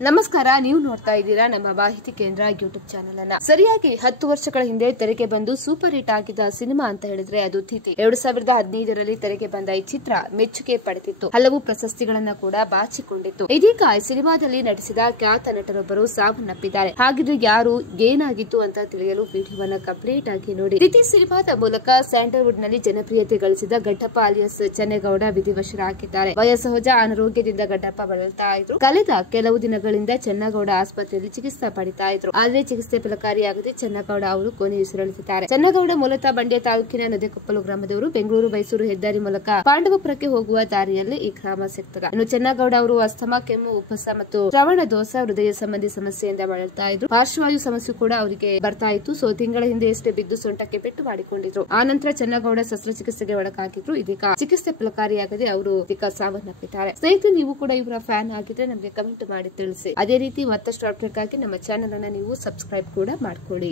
ನಮಸ್ಕಾರ, ನೀವು ನೋಡ್ತಾ ಇದ್ದೀರಾ ನಮ್ಮ ಮಾಹಿತಿ ಕೇಂದ್ರ ಯೂಟ್ಯೂಬ್ ಚಾನೆಲ್ ಅನ್ನ. ಸರಿಯಾಗಿ 10 ವರ್ಷಗಳ ಹಿಂದೆ ತೆರೆಗೆ ಬಂದು ಸೂಪರ್ ಹಿಟ್ ಆಗಿದ್ದ ಸಿನಿಮಾ ಅಂತ ಹೇಳಿದ್ರೆ ಅದು ತಿಥಿ. 2015ರಲ್ಲಿ ತೆರೆಗೆ ಬಂದ ಈ ಚಿತ್ರ ಮೆಚ್ಚುಗೆ ಪಡೆದಿತ್ತು, ಹಲವು ಪ್ರಶಸ್ತಿಗಳನ್ನ ಕೂಡ ಬಾಚಿಕೊಂಡಿತ್ತು. ಇದೀಗ ಈ ಸಿನಿಮಾದಲ್ಲಿ ನಟಿಸಿದ ಖ್ಯಾತ ನಟರೊಬ್ಬರು ಸಾವನ್ನಪ್ಪಿದ್ದಾರೆ. ಹಾಗಿದ್ರೆ ಯಾರು, ಏನಾಗಿತ್ತು ಅಂತ ತಿಳಿಯಲು ವಿಡಿಯೋವನ್ನ ಕಂಪ್ಲೀಟ್ ಆಗಿ ನೋಡಿ. ತಿಥಿ ಸಿನಿಮಾದ ಮೂಲಕ ಸ್ಯಾಂಡಲ್ವುಡ್ ನಲ್ಲಿ ಜನಪ್ರಿಯತೆ ಗಳಿಸಿದ ಗಡ್ಡಪ್ಪ ಅಲಿಯಾಸ್ ಚೆನ್ನೇಗೌಡ ವಿಧಿವಶರಾಗಿದ್ದಾರೆ. ವಯೋಸಹಜ ಅನಾರೋಗ್ಯದಿಂದ ಗಡ್ಡಪ್ಪ ಬಳಲ್ತಾ ಇದ್ರು. ಕಳೆದ ಕೆಲವು ದಿನಗಳಿಂದ ಚೆನ್ನಗೌಡ ಆಸ್ಪತ್ರೆಯಲ್ಲಿ ಚಿಕಿತ್ಸೆ ಪಡಿತಾ ಇದ್ರು. ಆದ್ರೆ ಚಿಕಿತ್ಸೆ ಫಲಕಾರಿಯಾಗದೆ ಚೆನ್ನಗೌಡ ಅವರು ಕೊನೆಯುಸಿರೆಳೆದಿದ್ದಾರೆ. ಚೆನ್ನಗೌಡ ಮೂಲತಃ ಬಂಡೆ ತಾಲೂಕಿನ ನದಿಕೊಪ್ಪಲು ಗ್ರಾಮದವರು. ಬೆಂಗಳೂರು ಮೈಸೂರು ಹೆದ್ದಾರಿ ಮೂಲಕ ಪಾಂಡವಪುರಕ್ಕೆ ಹೋಗುವ ದಾರಿಯಲ್ಲಿ ಈ ಗ್ರಾಮ ಸಿಗ್ತದೆ. ಇನ್ನು ಚೆನ್ನಗೌಡ ಅವರು ಅಸ್ತಮಾ, ಕೆಮ್ಮು, ಉಪ್ಪಸ ಮತ್ತು ಶ್ರವಣ ದೋಷ, ಹೃದಯ ಸಂಬಂಧಿ ಸಮಸ್ಯೆಯಿಂದ ಬಳಲ್ತಾ ಇದ್ರು. ಪಾರ್ಶ್ವವಾಯು ಸಮಸ್ಯೆ ಕೂಡ ಅವರಿಗೆ ಬರ್ತಾ ಇತ್ತು. ತಿಂಗಳ ಹಿಂದೆ ಎಷ್ಟೇ ಬಿದ್ದು ಸೊಂಟಕ್ಕೆ ಪೆಟ್ಟು ಮಾಡಿಕೊಂಡಿದ್ರು. ಆ ನಂತರ ಚೆನ್ನಗೌಡ ಶಸ್ತ್ರಚಿಕಿತ್ಸೆಗೆ ಒಳಗಾಗಿದ್ರು. ಇದೀಗ ಚಿಕಿತ್ಸೆ ಫಲಕಾರಿಯಾಗದೆ ಅವರು ಇದೀಗ ಸಾವನ್ನಪ್ಪಿದ್ದಾರೆ. ಸ್ನೇಹಿತರೆ, ನೀವು ಕೂಡ ಇವರ ಫ್ಯಾನ್ ಆಗಿದ್ರೆ ನಮಗೆ ಕಮೆಂಟ್ ಮಾಡಿ ತಿಳಿಸಿ. ಅದೇ ರೀತಿ ಮತ್ತಷ್ಟು ಅಪ್ಡೇಟ್ಗಾಗಿ ನಮ್ಮ ಚಾನೆಲ್ ಅನ್ನು ನೀವು ಸಬ್ಸ್ಕ್ರೈಬ್ ಕೂಡ ಮಾಡ್ಕೊಳ್ಳಿ.